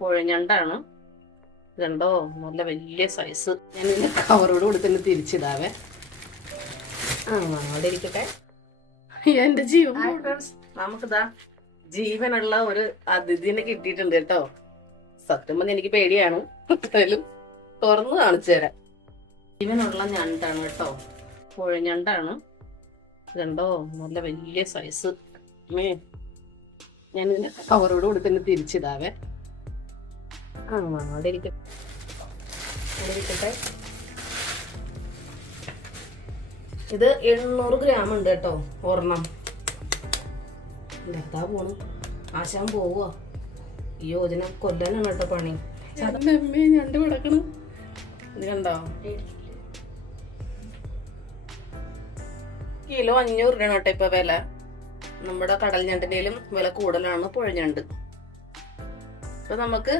പുഴഞ്ഞണ്ടാണ്. ഇതുണ്ടോ, നല്ല വലിയ സൈസ്. ഞാൻ ഇതിന്റെ കവറോട് കൂടി തന്നെ തിരിച്ചിടാവേ. അവിടെ ഇരിക്കട്ടെ. എന്റെ ജീവൻ നമുക്കിതാ ജീവനുള്ള ഒരു അതിഥിനെ കിട്ടിയിട്ടുണ്ട് കേട്ടോ. സത്യം പറഞ്ഞാൽ എനിക്ക് പേടിയാണ്, എന്തായാലും തുറന്ന് കാണിച്ചു തരാം. ജീവനുള്ള ഞണ്ടാണ് കേട്ടോ, പുഴഞ്ഞണ്ടാണ്. ഇതുണ്ടോ, നല്ല വലിയ സൈസ്. ഞാൻ ഇതിന്റെ കവറോട് കൂടി തന്നെ തിരിച്ചിടാവേ. അവിടെ ഇരിക്കട്ടെ. ഇത് 800 ഗ്രാം ഉണ്ട് കേട്ടോ ഒരെണ്ണം. എന്താ പോണു, ആശാൻ പോവുക. ഈ യോജന കൊല്ലാനാണ് കേട്ടോ പണി. അമ്മേ ഞണ്ട് കിടക്കണം. ഇത് കണ്ടോ, കിലോ 500 രൂപയാണ് കേട്ടോ ഇപ്പൊ വില. നമ്മുടെ കടൽ ഞണ്ടിന്റെയും വില കൂടുതലാണ് പുഴഞ്ഞണ്ട്. അപ്പൊ നമുക്ക്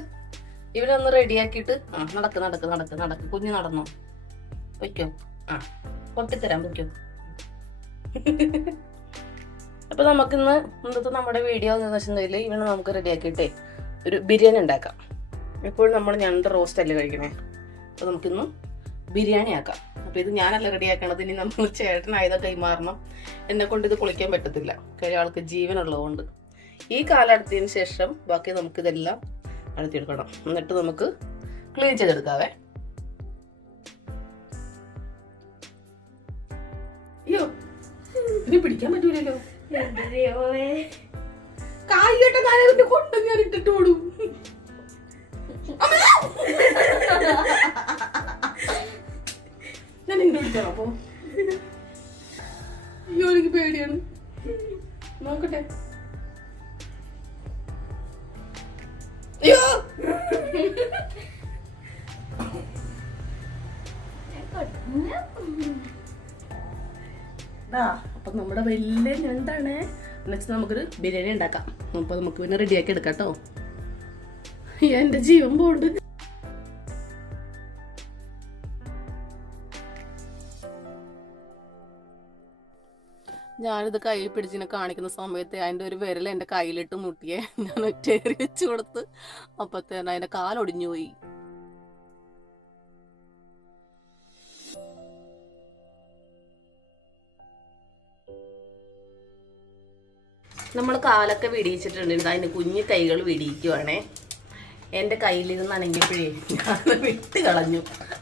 ഇവരൊന്ന് റെഡിയാക്കിയിട്ട് നടക്ക് കുഞ്ഞു നടന്നോ, വയ്ക്കോ. പൊട്ടിത്തരാൻ വയ്ക്കോ. അപ്പൊ നമുക്കിന്ന് ഇന്നത്തെ നമ്മുടെ വീഡിയോ എന്ന് വെച്ചിട്ടുണ്ടെങ്കിൽ ഇവനെ നമുക്ക് റെഡിയാക്കിയിട്ടേ ഒരു ബിരിയാണി ഉണ്ടാക്കാം. എപ്പോഴും നമ്മൾ ഞണ്ട് റോസ്റ്റ് അല്ലേ കഴിക്കണേ. അപ്പൊ നമുക്കിന്ന് ബിരിയാണി ആക്കാം. അപ്പൊ ഇത് ഞാനല്ല റെഡിയാക്കണത്, ഇനി നമ്മൾ ചേട്ടനായത് കൈമാറണം. എന്നെ കൊണ്ട് ഇത് പൊളിക്കാൻ പറ്റത്തില്ല, കാര്യം ആൾക്ക് ജീവനുള്ളതുകൊണ്ട്. ഈ കാലടത്തിന് ശേഷം ബാക്കി നമുക്കിതെല്ലാം അടുത്തെടുക്കണം. എന്നിട്ട് നമുക്ക് ക്ലീൻ ചെയ്തെടുക്കാവേ. അയ്യോ, ഇനി പിടിക്കാൻ പറ്റൂലല്ലോ. കായിട്ട കാലത്തിന്റെ കൊണ്ട് ഞാൻ ഇട്ടിട്ട് ഓടും. ഞാൻ ഇങ്ങനെ പിടിച്ചോ. അപ്പൊ അയ്യോ, എനിക്ക് പേടിയാണ്. നോക്കട്ടെ. അയ്യോ, അപ്പൊ നമ്മുടെ വലിയ ഞണ്ടാണ്. എന്നുവെച്ചാൽ നമുക്കൊരു ബിരിയാണി ഉണ്ടാക്കാം. അപ്പൊ നമുക്ക് പിന്നെ റെഡിയാക്കി എടുക്കാം കേട്ടോ. എന്റെ ജീവൻ പോണ്ട്. ഞാനിത് കയ്യിൽ പിടിച്ചിനെ കാണിക്കുന്ന സമയത്ത് അതിൻ്റെ ഒരു വിരൽ എൻ്റെ കയ്യിലിട്ട് മുട്ടിയെ ഞാൻ ഒറ്റേറി വെച്ച് കൊടുത്ത്. അപ്പത്തേന് അതിൻ്റെ കാലൊടിഞ്ഞു പോയി. നമ്മൾ കാലൊക്കെ വിടിയിച്ചിട്ടുണ്ട്. അതിന് കുഞ്ഞു കൈകൾ വിടിയിക്കുവാണേ. എൻ്റെ കയ്യിലിരുന്ന് അനങ്ങിയപ്പോഴേ ഞാൻ വിട്ട് കളഞ്ഞു.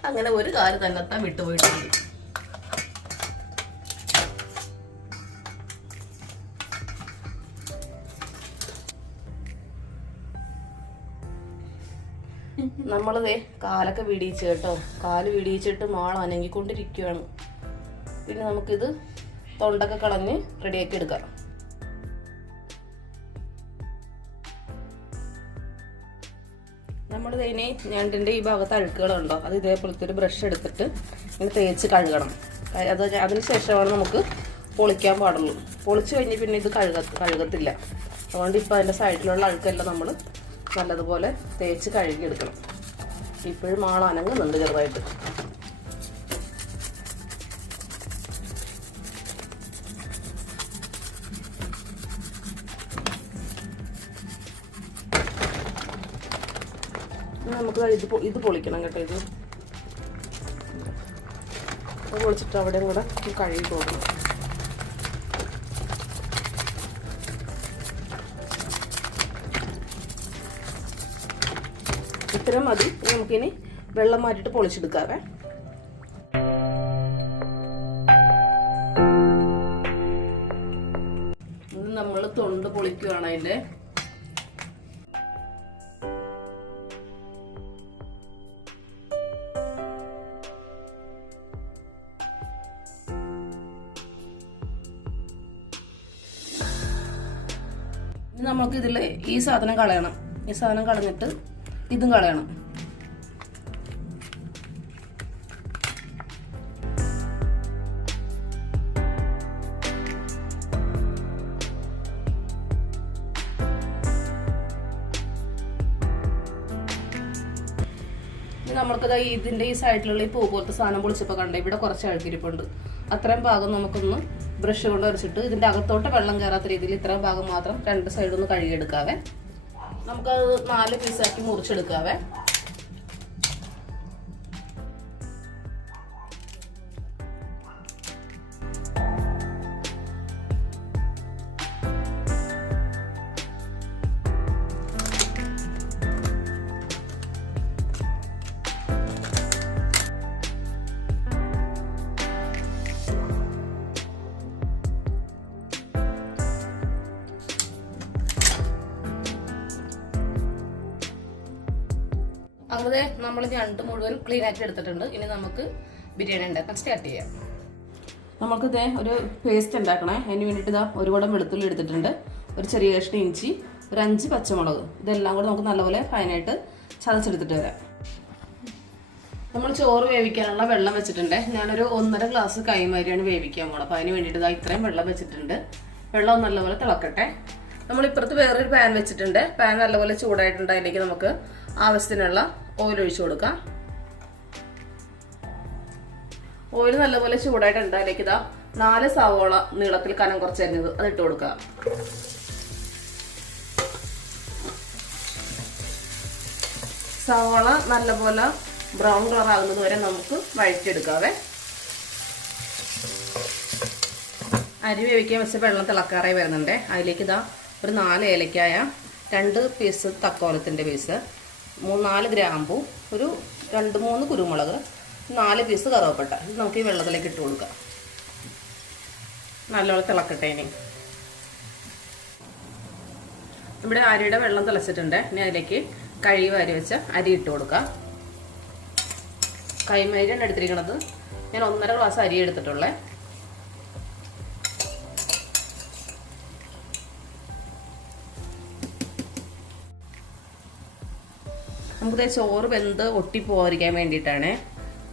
അങ്ങനെ ഒരു കാല് തന്നെത്താൻ വിട്ടുപോയിട്ടുണ്ട്. നമ്മളിതേ കാലൊക്കെ വിടിയിച്ച് കേട്ടോ. കാല് വിടിയിച്ചിട്ട് മാൾ അനങ്ങിക്കൊണ്ടിരിക്കുകയാണ്. പിന്നെ നമുക്കിത് തൊണ്ടൊക്കെ കളഞ്ഞ് റെഡിയാക്കി എടുക്കാം. നമ്മൾ ഇതിനെ ഞണ്ടിൻ്റെ ഈ ഭാഗത്ത് അഴുക്കുകളുണ്ടോ, അത് ഇതേപോലത്തെ ഒരു ബ്രഷ് എടുത്തിട്ട് ഇങ്ങനെ തേച്ച് കഴുകണം. അതിന് ശേഷമാണ് നമുക്ക് പൊളിക്കാൻ പാടുള്ളൂ. പൊളിച്ച് കഴിഞ്ഞ് പിന്നെ ഇത് കഴുകത്തില്ല. അതുകൊണ്ട് ഇപ്പോൾ അതിൻ്റെ സൈഡിലുള്ള അഴുക്കെല്ലാം നമ്മൾ നല്ലതുപോലെ തേച്ച് കഴുകിയെടുക്കണം. ഇപ്പോഴും ആൾ അനങ്ങുന്നുണ്ട് ചെറുതായിട്ട്. നമുക്ക് ഇത് പൊളിക്കണം കേട്ടോ. ഇത് പൊളിച്ചിട്ട് അവിടെയും കൂടെ കഴുകി പോകണം. ഇത്രയും മതി. നമുക്കിനി വെള്ളം മാറ്റിയിട്ട് പൊളിച്ചെടുക്കാവേ. നമ്മൾ തൊണ്ട് പൊളിക്കുകയാണ് അതിൻ്റെ. നമുക്ക് ഇതിൽ ഈ സാധനം കളയണം. ഈ സാധനം കളഞ്ഞിട്ട് ഇതും കളയണം. നമ്മൾക്കത് ഇതിന്റെ ഈ സൈഡിലുള്ള ഈ പൂ പോലത്തെ സാധനം പൊളിച്ചപ്പോൾ കണ്ടേ, ഇവിടെ കുറച്ച് അഴുക്കിരിപ്പുണ്ട്. അത്രയും ഭാഗം നമുക്കൊന്ന് ബ്രഷ് കൊണ്ട് വരച്ചിട്ട് ഇതിന്റെ അകത്തോട്ട് വെള്ളം കയറാത്ത രീതിയിൽ ഇത്രയും ഭാഗം മാത്രം രണ്ട് സൈഡൊന്ന് കഴുകിയെടുക്കാവേ. നമുക്കത് 4 പീസാക്കി മുറിച്ചെടുക്കാവേ. അങ്ങനെ നമ്മൾ ഞണ്ട് മുഴുവൻ ക്ലീൻ ആക്കി എടുത്തിട്ടുണ്ട്. ഇനി നമുക്ക് ബിരിയാണി ഉണ്ടാക്കാൻ സ്റ്റാർട്ട് ചെയ്യാം. നമുക്കിതേ ഒരു പേസ്റ്റ് ഉണ്ടാക്കണേ. അതിന് വേണ്ടിയിട്ട് ഇതാ ഒരു കുടം വെളുത്തുള്ളി എടുത്തിട്ടുണ്ട്, ഒരു ചെറിയ കഷ്ണം ഇഞ്ചി, ഒരു 5 പച്ചമുളക്. ഇതെല്ലാം കൂടെ നമുക്ക് നല്ലപോലെ ഫൈനായിട്ട് ചതച്ചെടുത്തിട്ട് വരാം. നമ്മൾ ചോറ് വേവിക്കാനുള്ള വെള്ളം വെച്ചിട്ടുണ്ട്. ഞാനൊരു 1.5 ഗ്ലാസ് കൈമാരിയാണ് വേവിക്കാൻ പോകണം. അപ്പോൾ അതിന് വേണ്ടിയിട്ട് ഇതാ ഇത്രയും വെള്ളം വെച്ചിട്ടുണ്ട്. വെള്ളം നല്ലപോലെ തിളക്കട്ടെ. നമ്മൾ ഇപ്പുറത്ത് വേറൊരു പാൻ വെച്ചിട്ടുണ്ട്. പാൻ നല്ലപോലെ ചൂടായിട്ടുണ്ട്. അതിലേക്ക് നമുക്ക് ആവശ്യത്തിനുള്ള ഓയിൽ ഒഴിച്ചു കൊടുക്കാം. ഓയിൽ നല്ലപോലെ ചൂടായിട്ടുണ്ട്. അതിലേക്ക് ഇതാ 4 സവോള നീളത്തിൽ കനം കുറച്ചരിഞ്ഞത് അത് ഇട്ട് കൊടുക്കുക. സവോള നല്ലപോലെ ബ്രൗൺ കളർ ആകുന്നത് വരെ നമുക്ക് വഴറ്റിയെടുക്കാവേ. അരി വേവിക്കാൻ വെച്ച വെള്ളം തിളക്കാറായി വരുന്നുണ്ട്. അതിലേക്ക് ഇതാ ഒരു 4 ഏലക്കായ, 2 പീസ് തക്കോലത്തിൻ്റെ പീസ്, 3-4 ഗ്രാമ്പു, ഒരു 2-3 കുരുമുളക്, 4 പീസ് കറുവപ്പട്ട. ഇത് നമുക്ക് ഈ വെള്ളത്തിലേക്ക് ഇട്ട് കൊടുക്കാം. നല്ലോണം തിളക്കട്ടെ. ഇനി ഇവിടെ അരിയുടെ വെള്ളം തിളച്ചിട്ടുണ്ട്. ഇനി അതിലേക്ക് കഴുകി വാരി വെച്ച അരി ഇട്ട് കൊടുക്കാം. കൈമരിയാണ് എടുത്തിരിക്കണത്. ഞാൻ 1.5 ഗ്ലാസ് അരി എടുത്തിട്ടുള്ളേ. നമുക്കിത് ചോറ് വെന്ത് ഒട്ടിപ്പോകാതിരിക്കാൻ വേണ്ടിയിട്ടാണ്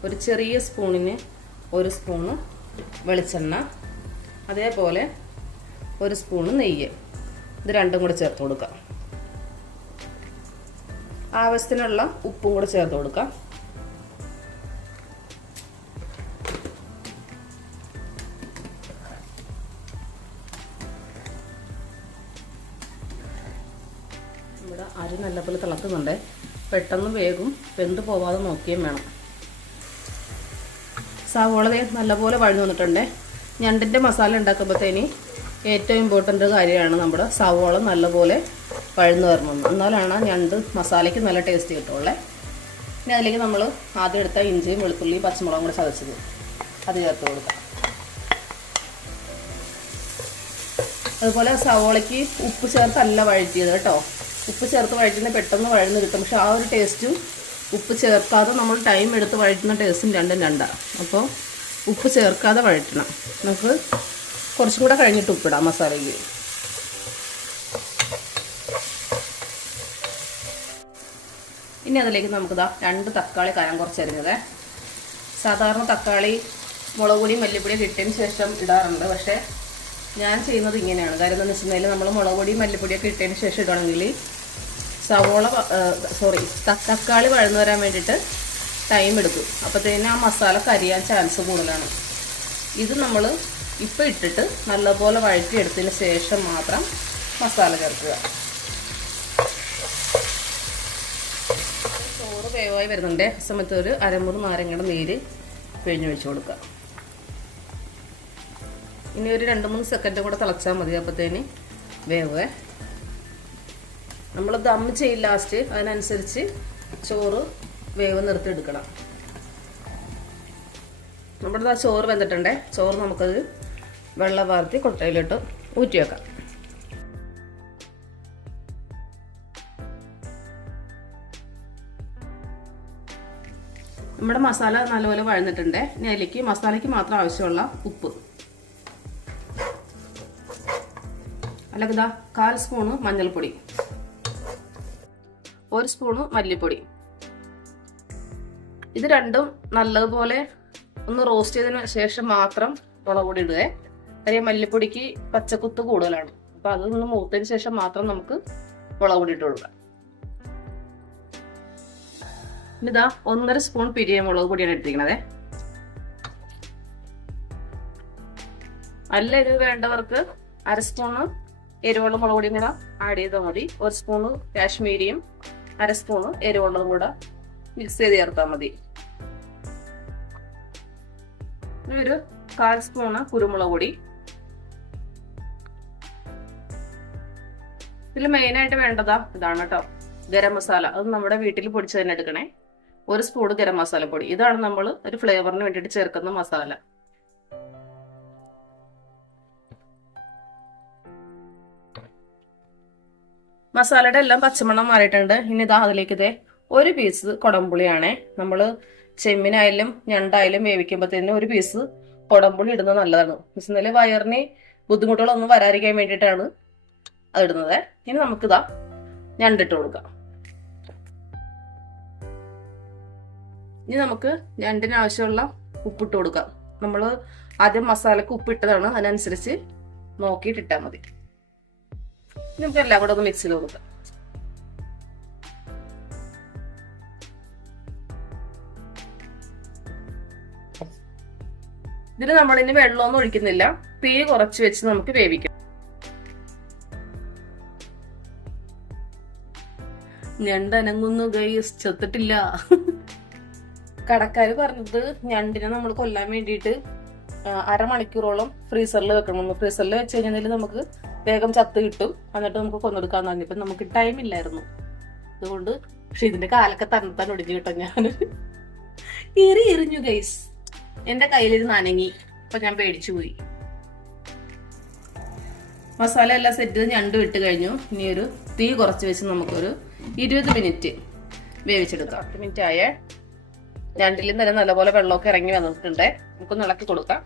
ഒരു ചെറിയ സ്പൂണിന് 1 സ്പൂണ് വെളിച്ചെണ്ണ, അതേപോലെ 1 സ്പൂണ് നെയ്യ്, ഇത് രണ്ടും കൂടെ ചേർത്ത് കൊടുക്കാം. ആവശ്യത്തിനുള്ള ഉപ്പും കൂടെ ചേർത്ത് കൊടുക്കാം. ഇവിടെ അരി നല്ലപോലെ തിളക്കുന്നുണ്ട്. പെട്ടെന്ന് വേഗം വെന്ത് പോവാതെ നോക്കിയും വേണം. സവോള നല്ലപോലെ വഴന്നു വന്നിട്ടുണ്ട്. ഞണ്ടിൻ്റെ മസാല ഉണ്ടാക്കുമ്പോഴത്തേന് ഏറ്റവും ഇമ്പോർട്ടൻ്റ് കാര്യമാണ് നമ്മുടെ സവോള നല്ലപോലെ വഴന്നു വരണം. എന്നാലാണ് ഞണ്ട് മസാലയ്ക്ക് നല്ല ടേസ്റ്റ് കിട്ടുള്ളേ. ഇനി അതിലേക്ക് നമ്മൾ ആദ്യം എടുത്ത ഇഞ്ചിയും വെളുത്തുള്ളിയും പച്ചമുളകും കൂടെ ചതച്ചത് അത് ചേർത്ത് കൊടുക്കാം. അതുപോലെ സവോളയ്ക്ക് ഉപ്പ് ചേർത്തല്ല വഴറ്റിയത് കേട്ടോ. ഉപ്പ് ചേർത്ത് വഴറ്റുന്ന പെട്ടെന്ന് വഴന്ന് കിട്ടും. പക്ഷെ ആ ഒരു ടേസ്റ്റും ഉപ്പ് ചേർക്കാതെ നമ്മൾ ടൈം എടുത്ത് വഴറ്റുന്ന ടേസ്റ്റും രണ്ടും രണ്ടാണ്. അപ്പോൾ ഉപ്പ് ചേർക്കാതെ വഴറ്റണം. നമുക്ക് കുറച്ചും കൂടെ കഴിഞ്ഞിട്ട് ഉപ്പിടാം മസാലയ്ക്ക്. ഇനി അതിലേക്ക് നമുക്കിതാ 2 തക്കാളി കനം കുറച്ചരിഞ്ഞത്. സാധാരണ തക്കാളി മുളക് പൊടിയും മല്ലിപ്പൊടിയും ഇട്ടതിന് ശേഷം ഇടാറുണ്ട്. പക്ഷേ ഞാൻ ചെയ്യുന്നത് ഇങ്ങനെയാണ്. കാര്യം എന്താണെന്ന് വെച്ചിട്ടുണ്ടെങ്കിൽ നമ്മൾ മുളക് പൊടിയും മല്ലിപ്പൊടിയൊക്കെ ഇട്ടതിന് ശേഷം ഇടണമെങ്കിൽ തക്കാളി വഴന്നു വരാൻ വേണ്ടിയിട്ട് ടൈം എടുക്കും. അപ്പോഴത്തേന് ആ മസാല കരിയാൻ ചാൻസ് കൂടുതലാണ്. ഇത് നമ്മൾ ഇപ്പോൾ ഇട്ടിട്ട് നല്ലപോലെ വഴറ്റിയെടുത്തതിന് ശേഷം മാത്രം മസാല ചേർക്കുക. ചോറ് വേവായി വരുന്നുണ്ട്. ആ സമയത്ത് ഒരു അരമുറി നാരങ്ങയുടെ നീര് പിഴിഞ്ഞൊഴിച്ച് കൊടുക്കുക. ഇനി ഒരു 2-3 സെക്കൻഡ് കൂടെ തിളച്ചാൽ മതി. അപ്പോഴത്തേന് വേവേ. നമ്മൾ ദം ചെയ്യും ലാസ്റ്റ്. അതിനനുസരിച്ച് ചോറ് വേവ് നിർത്തിയെടുക്കണം. നമ്മുടെ ആ ചോറ് വെന്തിട്ടുണ്ടേ. ചോറ് നമുക്കത് വെള്ളം വാർത്തി കൊട്ടയിലിട്ട് ഊറ്റി വെക്കാം. നമ്മുടെ മസാല നല്ലപോലെ വഴന്നിട്ടുണ്ട്. ഇനി അതിലേക്ക് മസാലയ്ക്ക് മാത്രം ആവശ്യമുള്ള ഉപ്പ്, അല്ലെങ്കിൽ 1/4 സ്പൂണ് മഞ്ഞൾപ്പൊടി, 1 സ്പൂണ് മല്ലിപ്പൊടി. ഇത് രണ്ടും നല്ലതുപോലെ ഒന്ന് റോസ്റ്റ് ചെയ്തതിന് ശേഷം മാത്രം മുളക് പൊടി ഇടുക. കാര്യം മല്ലിപ്പൊടിക്ക് പച്ചക്കുത്ത് കൂടുതലാണ്. അപ്പോൾ അതൊന്ന് മൂത്തതിന് ശേഷം മാത്രം നമുക്ക് മുളക് പൊടി ഇട്ട് കൊടുക്കാം. ഇതാ 1.5 സ്പൂൺ പിരിയ മുളക് പൊടിയാണ് എടുത്തിരിക്കണത്. നല്ല എരിവ് വേണ്ടവർക്ക് 1/2 സ്പൂണ് എരിവുള്ള മുളക് പൊടിയും കൂടെ ആഡ് ചെയ്താൽ മതി. 1 സ്പൂണ് കാശ്മീരിയും 1/2 സ്പൂണ് എരിവുള്ളതും കൂടെ മിക്സ് ചെയ്ത് ചേർത്താൽ മതി. ഒരു 1/4 സ്പൂണ് കുരുമുളക് പൊടി. ഇതിൽ മെയിനായിട്ട് വേണ്ടതാ ഇതാണ് കേട്ടോ, ഗരം മസാല. അത് നമ്മുടെ വീട്ടിൽ പൊടിച്ച് തന്നെ എടുക്കണേ. 1 സ്പൂൺ ഗരം മസാല പൊടി. ഇതാണ് നമ്മൾ ഒരു ഫ്ലേവറിന് വേണ്ടിയിട്ട് ചേർക്കുന്ന മസാല. മസാലയുടെ എല്ലാം പച്ചമണം മാറിയിട്ടുണ്ട്. ഇനി ഇതാ അതിലേക്ക് 1 പീസ് കൊടംപുളിയാണേ. നമ്മൾ ചെമ്മിനായാലും ഞണ്ടായാലും വേവിക്കുമ്പോഴത്തേനും 1 പീസ് കൊടംപുളി ഇടുന്നത് നല്ലതാണ്. എന്നാല് വയറിന് ബുദ്ധിമുട്ടുകളൊന്നും വരാതിരിക്കാൻ വേണ്ടിയിട്ടാണ് അത് ഇടുന്നത്. ഇനി നമുക്കിതാ ഞണ്ടിട്ട് കൊടുക്കാം. ഇനി നമുക്ക് ഞണ്ടിന് ആവശ്യമുള്ള ഉപ്പിട്ട് കൊടുക്കാം. നമ്മൾ ആദ്യം മസാലക്ക് ഉപ്പിട്ടതാണ്, അതിനനുസരിച്ച് നോക്കിയിട്ട് ഇട്ടാൽ മതി. നമുക്ക് എല്ലാം കൂടെ ഒന്ന് മിക്സ് ചെയ്ത് കൊടുക്കാം. ഇതിന് നമ്മളിനി വെള്ളമൊന്നും ഒഴിക്കുന്നില്ല. തീ കുറച്ച് വെച്ച് നമുക്ക് വേവിക്കാം. ഞണ്ടനങ്ങുന്നു ഗൈസ്, ചെത്തിട്ടില്ല. കടക്കാര് പറഞ്ഞത് ഞണ്ടിനെ നമ്മൾ കൊല്ലാൻ വേണ്ടിയിട്ട് 1/2 മണിക്കൂറോളം ഫ്രീസറിൽ വെക്കണം. ഫ്രീസറിൽ വെച്ച് കഴിഞ്ഞാൽ നമുക്ക് വേഗം ചത്ത് കിട്ടും. എന്നിട്ട് നമുക്ക് കൊന്നെടുക്കാന്ന് പറഞ്ഞു. ഇപ്പൊ നമുക്ക് ടൈം ഇല്ലായിരുന്നു, അതുകൊണ്ട്. പക്ഷെ ഇതിന്റെ കാലൊക്കെ തന്നെ ഒടിഞ്ഞു കിട്ടും. ഞാൻ എറിഞ്ഞു ഗൈസ്, എന്റെ കയ്യിലിരുന്ന് അനങ്ങി. അപ്പൊ ഞാൻ പേടിച്ചു പോയി. മസാല എല്ലാം സെറ്റ് ചെയ്ത് ഞണ്ട് വിട്ട് കഴിഞ്ഞു. ഇനി ഒരു തീ കുറച്ച് വെച്ച് നമുക്കൊരു 20 മിനിറ്റ് വേവിച്ചെടുക്കാം. 10 മിനിറ്റ് ആയേ. ഞണ്ടിലും തന്നെ നല്ലപോലെ വെള്ളമൊക്കെ ഇറങ്ങി വന്നിട്ടുണ്ട്. നമുക്കൊന്ന് ഇളക്കി കൊടുക്കാം.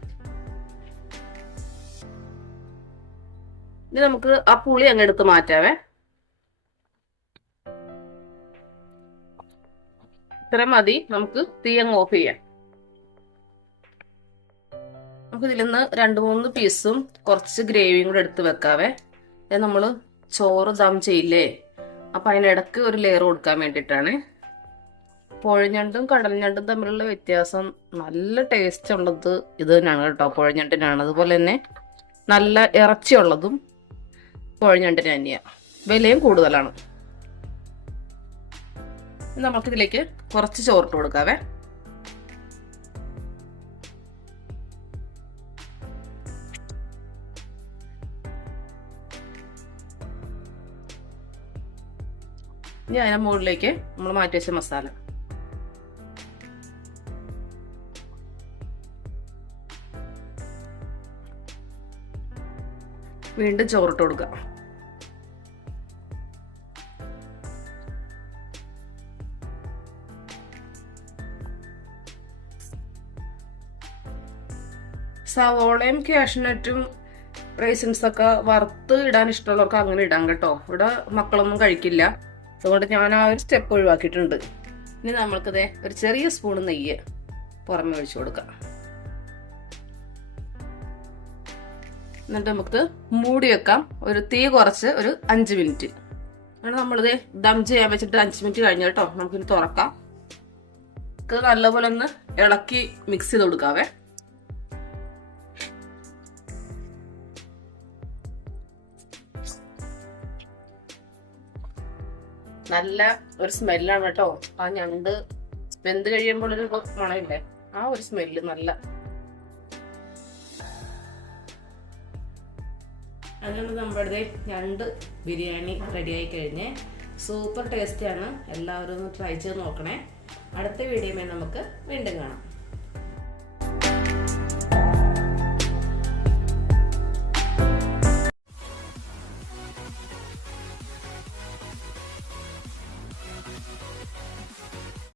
ഇനി നമുക്ക് ആ പുളി അങ്ങ് എടുത്ത് മാറ്റാവേ. ഇത്ര മതി. നമുക്ക് തീ അങ്ങ് ഓഫ് ചെയ്യാം. നമുക്ക് ഇതിൽ നിന്ന് 2-3 പീസും കുറച്ച് ഗ്രേവിയും കൂടെ എടുത്ത് വെക്കാവേ. നമ്മള് ചോറ് ദം ചെയ്യില്ലേ, അപ്പൊ അതിനിടക്ക് ഒരു ലെയർ കൊടുക്കാൻ വേണ്ടിയിട്ടാണ്. പുഴഞ്ഞണ്ടും കടൽഞ്ഞണ്ടും തമ്മിലുള്ള വ്യത്യാസം, നല്ല ടേസ്റ്റ് ഉള്ളത് ഇത് തന്നെയാണ് കേട്ടോ, പുഴഞ്ഞണ്ടിനാണ്. അതുപോലെ തന്നെ നല്ല ഇറച്ചിയുള്ളതും പുഴഞ്ഞണ്ടിന് തന്നെയാണ്. വിലയും കൂടുതലാണ്. നമുക്കിതിലേക്ക് കുറച്ച് ചോറിട്ട് കൊടുക്കാവേ. ഇനി അതിന്റെ മുകളിലേക്ക് നമ്മൾ മാറ്റി വെച്ച മസാല വീണ്ടും ചോറിട്ട് കൊടുക്കുക. സവോളയും കാഷ്നട്ടും റൈസിൻസ് ഒക്കെ വറുത്ത് ഇടാൻ ഇഷ്ടമുള്ളവർക്ക് അങ്ങനെ ഇടാം കേട്ടോ. ഇവിടെ മക്കളൊന്നും കഴിക്കില്ല, അതുകൊണ്ട് ഞാൻ ആ ഒരു സ്റ്റെപ്പ് ഒഴിവാക്കിയിട്ടുണ്ട്. ഇനി നമ്മൾക്കിതേ ഒരു ചെറിയ സ്പൂൺ നെയ്യ് പുറമെ ഒഴിച്ചു കൊടുക്കാം. എന്നിട്ട് നമുക്ക് മൂടി വെക്കാം. ഒരു തീ കുറച്ച് ഒരു 5 മിനിറ്റ്. അങ്ങനെ നമ്മളിത് ദം ചെയ്യാൻ വെച്ചിട്ട് 5 മിനിറ്റ് കഴിഞ്ഞു കേട്ടോ. നമുക്കിനി തുറക്കാം. ഇത് നല്ലപോലെ ഒന്ന് ഇളക്കി മിക്സ് ചെയ്ത് കൊടുക്കാവേ. നല്ല ഒരു സ്മെല്ലാണ് കേട്ടോ. ആ ഞണ്ട് വെന്ത് കഴിയുമ്പോൾ ഒരു മണമില്ലേ, ആ ഒരു സ്മെല്ല് നല്ല. അതുകൊണ്ട് നമ്മുടെ ഞണ്ട് ബിരിയാണി റെഡിയായി കഴിഞ്ഞ് സൂപ്പർ ടേസ്റ്റിയാണ്. എല്ലാവരും ഒന്ന് ട്രൈ ചെയ്ത് നോക്കണേ. അടുത്ത വീഡിയോയിൽ നമുക്ക് വീണ്ടും കാണാം.